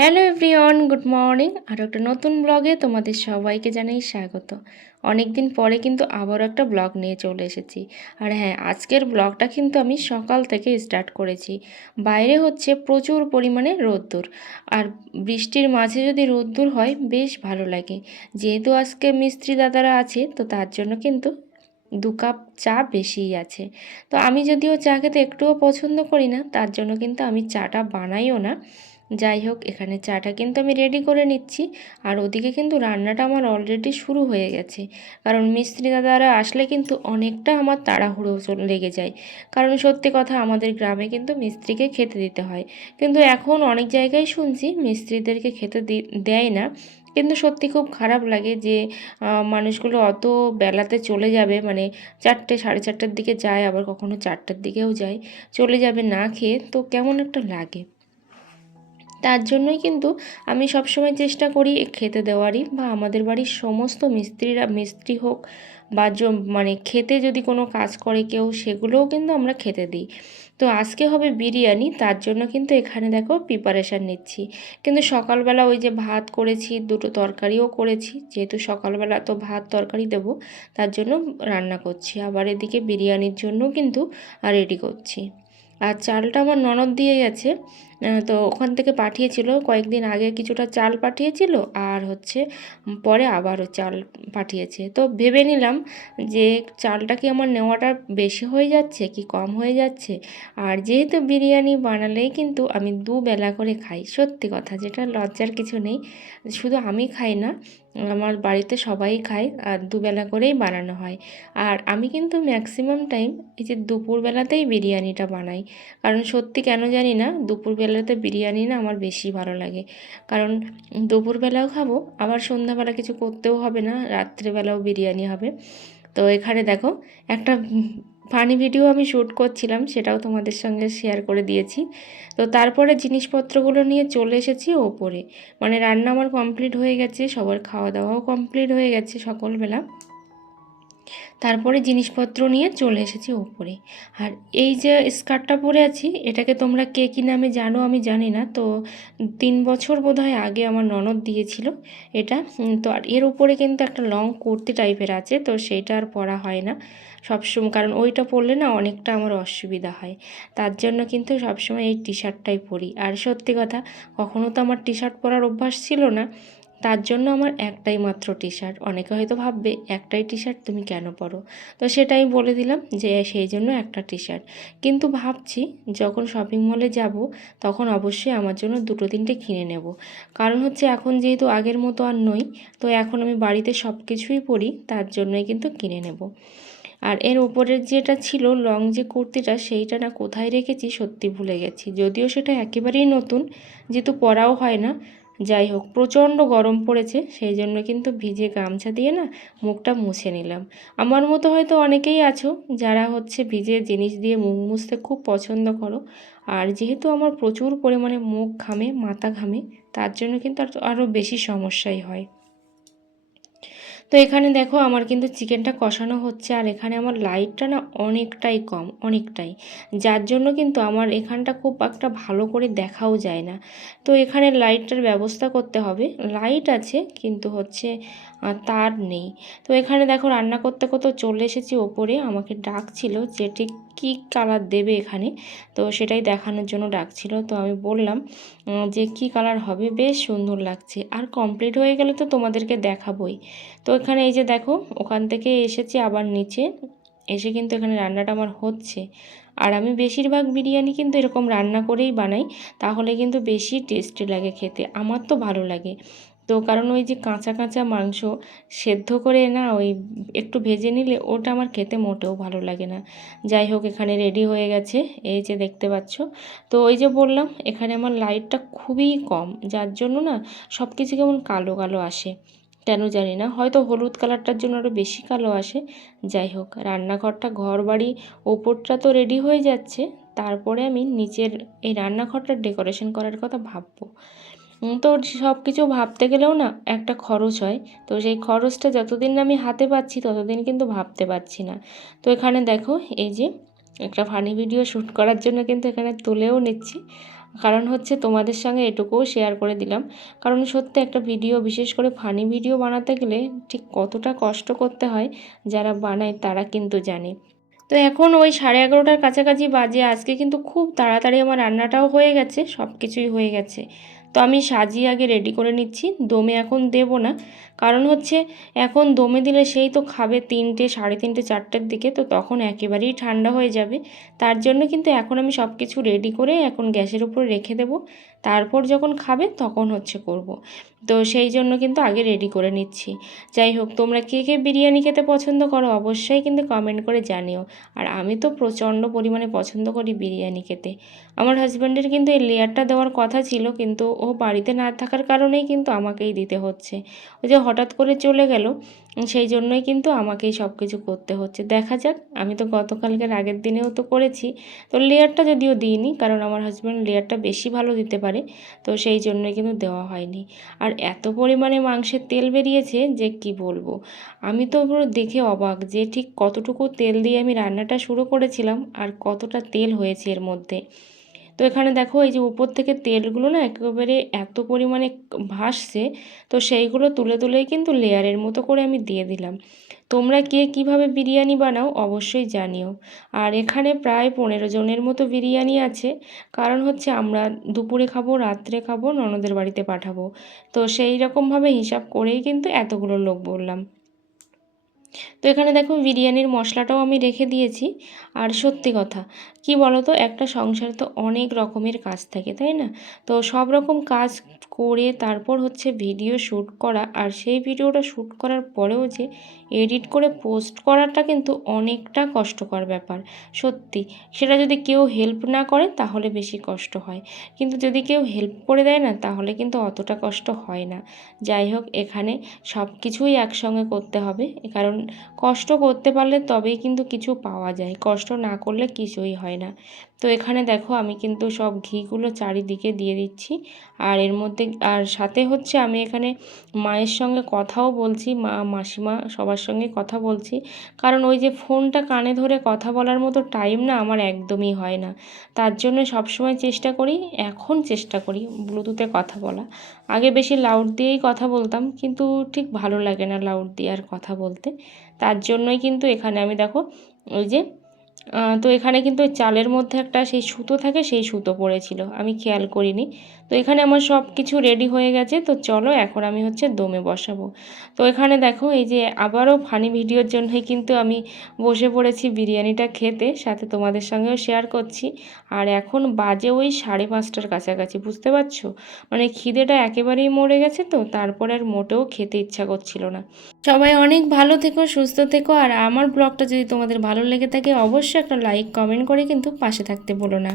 Hello everyone, good morning. আরও একটা নতুন ব্লগে তোমাদের সবাইকে জানাই স্বাগত। অনেক দিন পরে কিন্তু আবারও একটা ব্লগ নিয়ে চলে এসেছি। আর হ্যাঁ আজকের ব্লগটা কিন্তু আমি সকাল থেকে স্টার্ট করেছি। বাইরে হচ্ছে প্রচুর পরিমাণে রোদ্দুর। আর বৃষ্টির মাঝে যদি রোদ্দুর হয়, বেশ ভালো লাগে। যেহেতু আজকে মিস্ত্রি দাদারা আছে, তো তার জন্য কিন্তু দু কাপ চা বেশিই আছে। তো আমি যদিও চা খেতে একটুও পছন্দ করি না, তার জন্য কিন্তু আমি চাটা বানাইও না। যাই হোক, এখানে চাটা কিন্তু আমি রেডি করে নিচ্ছি। আর ওদিকে কিন্তু রান্নাটা আমার অলরেডি শুরু হয়ে গেছে। কারণ মিস্ত্রি দাদারা আসলে কিন্তু অনেকটা আমার তাড়াহুড়ো লেগে যায়। কারণ সত্যি কথা, আমাদের গ্রামে কিন্তু মিস্ত্রিকে খেতে দিতে হয়। কিন্তু এখন অনেক জায়গায় শুনছি মিস্ত্রিদেরকে খেতে দেয় না। কিন্তু সত্যি খুব খারাপ লাগে যে মানুষগুলো অত বেলাতে চলে যাবে। মানে চারটে, সাড়ে চারটার দিকে যায়, আবার কখনো চারটার দিকেও যায়। চলে যাবে না খেয়ে। তো কেমন একটা লাগে। তার জন্যই কিন্তু আমি সবসময় চেষ্টা করি খেতে দেওয়ারই বা আমাদের বাড়ির সমস্ত মিস্ত্রিরা, মিস্ত্রি হোক বা মানে খেতে যদি কোনো কাজ করে কেউ, সেগুলোও কিন্তু আমরা খেতে দিই। তো আজকে হবে বিরিয়ানি, তার জন্য কিন্তু এখানে দেখো প্রিপারেশান নিচ্ছি। কিন্তু সকালবেলা ওই যে ভাত করেছি, দুটো তরকারিও করেছি, যেহেতু সকালবেলা তো ভাত তরকারি দেব, তার জন্য রান্না করছি। আবার এদিকে বিরিয়ানির জন্য কিন্তু রেডি করছি। আর চালটা আমার ননদ দিয়ে গেছে তো ওখান থেকে পাঠিয়েছিল। কয়েকদিন আগে কিছুটা চাল পাঠিয়েছিল আর হচ্ছে পরে আবারও চাল পাঠিয়েছে। তো ভেবে নিলাম যে চালটা কি আমার নেওয়াটা বেশি হয়ে যাচ্ছে কি কম হয়ে যাচ্ছে? আর যেহেতু বিরিয়ানি বানালেই কিন্তু আমি দুবেলা করে খাই, সত্যি কথা যেটা লজ্জার কিছু নেই। শুধু আমি খাই না, আমার বাড়িতে সবাই খায় আর দুবেলা করেই বানানো হয়। আর আমি কিন্তু ম্যাক্সিমাম টাইম এই যে দুপুরবেলাতেই বিরিয়ানিটা বানাই। কারণ সত্যি কেন জানি না দুপুরবেলাতে বিরিয়ানি না আমার বেশি ভালো লাগে। কারণ দুপুরবেলাও খাব, আবার সন্ধ্যাবেলা কিছু করতেও হবে না, রাত্রেবেলাও বিরিয়ানি হবে। তো এখানে দেখো, একটা ফানি ভিডিও আমি শ্যুট করছিলাম, সেটাও তোমাদের সঙ্গে শেয়ার করে দিয়েছি। তো তারপরে জিনিসপত্রগুলো নিয়ে চলে এসেছি ওপরে। মানে রান্না আমার কমপ্লিট হয়ে গেছে, সবার খাওয়া দাওয়াও কমপ্লিট হয়ে গেছে সকালবেলা। তারপরে জিনিসপত্র নিয়ে চলে এসেছি ওপরে আর এই যে স্কার্টটা পরে আছি, এটাকে তোমরা কে কী নামে জানো আমি জানি না, তো তিন বছর বোধহয় আগে আমার ননদ দিয়েছিল এটা। তো আর এর উপরে কিন্তু একটা লং কুর্তি টাইপের আছে, তো সেইটা আর পরা হয় না সবসময়, কারণ ওইটা পরলে না অনেকটা আমার অসুবিধা হয়। তার জন্য কিন্তু সবসময় এই টি শার্টটাই পরি। আর সত্যি কথা, কখনো তো আমার টি শার্ট পরার অভ্যাস ছিল না তার জন্য আমার একটাই মাত্র টি শার্ট অনেকে হয়তো ভাববে, একটাই টি শার্ট তুমি কেন পরো? তো সেটাই বলে দিলাম যে, সেই জন্য একটা টি শার্ট কিন্তু ভাবছি, যখন শপিং মলে যাব, তখন অবশ্যই আমার জন্য দুটো তিনটে কিনে নেব। কারণ হচ্ছে, এখন যেহেতু আগের মতো আর নই, তো এখন আমি বাড়িতে সব কিছুই পরি, তার জন্যই কিন্তু কিনে নেব। আর এর উপরের যেটা ছিল লং যে কুর্তিটা, সেইটা না কোথায় রেখেছি সত্যি ভুলে গেছি। যদিও সেটা একেবারেই নতুন, যেহেতু পরাও হয় না যাই হোক, প্রচণ্ড গরম পড়েছে, সেই জন্য কিন্তু ভিজে গামছা দিয়ে না মুখটা মুছে নিলাম। আমার মতো হয়তো অনেকেই আছো যারা হচ্ছে ভিজে জিনিস দিয়ে মুখ মুছতে খুব পছন্দ করো। আর যেহেতু আমার প্রচুর পরিমাণে মুখ ঘামে, মাথা ঘামে, তার জন্য কিন্তু আর- আরও বেশি সমস্যাই হয়। তো এখানে দেখো আমার কিন্তু চিকেনটা কষানো হচ্ছে আর এখানে আমার লাইটটা না অনেকটাই কম, অনেকটাই। যার জন্য কিন্তু আমার এখানটা খুব একটা ভালো করে দেখাও যায় না। তো এখানে লাইটটার ব্যবস্থা করতে হবে। লাইট আছে, কিন্তু হচ্ছে তার নেই। তো এখানে দেখো রান্না করতে করতে চলে এসেছি ওপরে। আমাকে ডাকছিল যে, ঠিক কী কালার দেবে এখানে? তো সেটাই দেখানোর জন্য ডাকছিল। তো আমি বললাম যে কী কালার হবে? বেশ সুন্দর লাগছে। আর কমপ্লিট হয়ে গেলে তো তোমাদেরকে দেখাবই। তো এখানে এই যে দেখো, ওখান থেকে এসেছি আবার নিচে। এসে কিন্তু এখানে রান্নাটা আমার হচ্ছে। আর আমি বেশিরভাগ বিরিয়ানি কিন্তু এরকম রান্না করেই বানাই। তাহলে কিন্তু বেশি টেস্টি লাগে খেতে। আমার তো ভালো লাগে। তো কারণ ওই যে কাঁচা কাঁচা মাংস সেদ্ধ করে না ওই একটু ভেজে নিলে ওটা আমার খেতে মোটেও ভালো লাগে না। যাই হোক, এখানে রেডি হয়ে গেছে। এই যে দেখতে পাচ্ছ। তো ওই যে বললাম, এখানে আমার লাইটটা খুবই কম, যার জন্য না সব কিছু কেমন কালো কালো আসে। কেন জানি না, হয়তো হলুদ কালারটার জন্য আরও বেশি কালো আসে। যাই হোক, রান্নাঘরটা ঘর বাড়ি ওপরটা তো রেডি হয়ে যাচ্ছে। তারপরে আমি নিচের এই রান্নাঘরটার ডেকোরেশন করার কথা ভাববো। তো সব কিছু ভাবতে গেলেও না একটা খরচ হয়। তো সেই খরচটা যতদিন আমি হাতে পাচ্ছি, ততদিন কিন্তু ভাবতে পারছি না। তো এখানে দেখো, এই যে একটা ফানি ভিডিও শ্যুট করার জন্য কিন্তু এখানে তুলেও নিচ্ছি। কারণ হচ্ছে তোমাদের সঙ্গে এটুকুও শেয়ার করে দিলাম। কারণ সত্যি একটা ভিডিও বিশেষ করে ফানি ভিডিও বানাতে গেলে ঠিক কতটা কষ্ট করতে হয় যারা বানায় তারা কিন্তু জানে। তো এখন ওই সাড়ে এগারোটার কাছাকাছি বাজে। আজকে কিন্তু খুব তাড়াতাড়ি আমার রান্নাটাও হয়ে গেছে সব কিছুই হয়ে গেছে। তো আমি সাজিয়ে আগে রেডি করে নিচ্ছি। দমে এখন দেব না। কারণ হচ্ছে এখন দমে দিলে সেই তো খাবে তিনটে, সাড়ে তিনটে, চারটের দিকে। তো তখন একেবারেই ঠান্ডা হয়ে যাবে। তার জন্য কিন্তু এখন আমি সব কিছু রেডি করে এখন গ্যাসের উপর রেখে দেব। তারপর যখন খাবে তখন হচ্ছে করব। তো সেই জন্য কিন্তু আগে রেডি করে নিচ্ছি। যাই হোক, তোমরা কে কে বিরিয়ানি খেতে পছন্দ করো অবশ্যই কিন্তু কমেন্ট করে জানিও। আর আমি তো প্রচণ্ড পরিমাণে পছন্দ করি বিরিয়ানি খেতে। আমার হাজব্যান্ডের কিন্তু এই লেয়ারটা দেওয়ার কথা ছিল, কিন্তু ও বাড়িতে না থাকার কারণেই কিন্তু আমাকেই দিতে হচ্ছে। ওই যে হঠাৎ করে চলে গেল সেই জন্যই কিন্তু আমাকেই সব কিছু করতে হচ্ছে। দেখা যাক, আমি তো গতকালকের আগের দিনেও তো করেছি। তো লেয়ারটা যদিও দিইনি, কারণ আমার হাজব্যান্ড লেয়ারটা বেশি ভালো দিতে পারে, তো সেই জন্যই কিন্তু দেওয়া হয়নি। আর এত পরিমাণে মাংসের তেল বেরিয়েছে যে কি বলব? আমি তো পুরো দেখে অবাক যে ঠিক কতটুকু তেল দিয়ে আমি রান্নাটা শুরু করেছিলাম আর কতটা তেল হয়েছে এর মধ্যে। তো এখানে দেখো এই যে উপর থেকে তেলগুলো না একেবারে এত পরিমাণে ভাসছে, তো সেইগুলো তুলে তুলেই কিন্তু লেয়ারের মতো করে আমি দিয়ে দিলাম। তোমরা কে কীভাবে বিরিয়ানি বানাও অবশ্যই জানিও। আর এখানে প্রায় পনেরো জনের মতো বিরিয়ানি আছে, কারণ হচ্ছে আমরা দুপুরে খাব, রাত্রে খাব, ননদের বাড়িতে পাঠাবো। তো সেই রকমভাবে হিসাব করেই কিন্তু এতগুলো লোক বললাম। তো এখানে দেখো বিরিয়ানির মশলাটাও আমি রেখে দিয়েছি। আর সত্যি কথা, কি বলো তো একটা সংসারে তো অনেক রকমের কাজ থাকে, তাই না? তো সব রকম কাজ করে তারপর হচ্ছে ভিডিও শ্যুট করা, আর সেই ভিডিওটা শ্যুট করার পরেও যে এডিট করে পোস্ট করাটা কিন্তু অনেকটা কষ্টকর ব্যাপার, সত্যি। সেটা যদি কেউ হেল্প না করে তাহলে বেশি কষ্ট হয়, কিন্তু যদি কেউ হেল্প করে দেয় না তাহলে কিন্তু অতটা কষ্ট হয় না। যাই হোক, এখানে সব কিছুই একসঙ্গে করতে হবে কারণ কষ্ট করতে পারলে তবেই কিন্তু কিছু পাওয়া যায়। কষ্ট না করলে কিছুই হয় না। তো এখানে দেখো আমি কিন্তু সব ঘিগুলো চারিদিকে দিয়ে দিচ্ছি। আর এর মধ্যে, আর সাথে হচ্ছে আমি এখানে মায়ের সঙ্গে কথাও বলছি, মা, মাসিমা সবার সঙ্গে কথা বলছি। কারণ ওই যে ফোনটা কানে ধরে কথা বলার মতো টাইম না আমার একদমই হয় না। তার জন্য সবসময় চেষ্টা করি, এখন চেষ্টা করি ব্লুটুথে কথা বলা। আগে বেশি লাউড দিয়েই কথা বলতাম, কিন্তু ঠিক ভালো লাগে না লাউড দিয়ে আর কথা বলতে। তার জন্যই কিন্তু এখানে আমি দেখো ওই যে তো এখানে কিন্তু চালের মধ্যে একটা সেই সুতো থাকে, সেই সুতো পড়েছিল। আমি খেয়াল করিনি। তো এখানে আমার সব কিছু রেডি হয়ে গেছে। তো চলো এখন আমি হচ্ছে দমে বসাবো। তো এখানে দেখো, এই যে আবারও ফানি ভিডিওর জন্যই কিন্তু আমি বসে পড়েছি বিরিয়ানিটা খেতে। সাথে তোমাদের সঙ্গেও শেয়ার করছি। আর এখন বাজে ওই সাড়ে পাঁচটার কাছাকাছি, বুঝতে পারছ? মানে খিদেটা একেবারেই মরে গেছে তো, তারপরে আর মোটেও খেতে ইচ্ছা করছিল না। সবাই অনেক ভালো থেকো, সুস্থ থেকো। আর আমার ব্লগটা যদি তোমাদের ভালো লেগে থাকে, অবশ্যই একটা লাইক কমেন্ট করে কিন্তু পাশে থাকতে বলো না।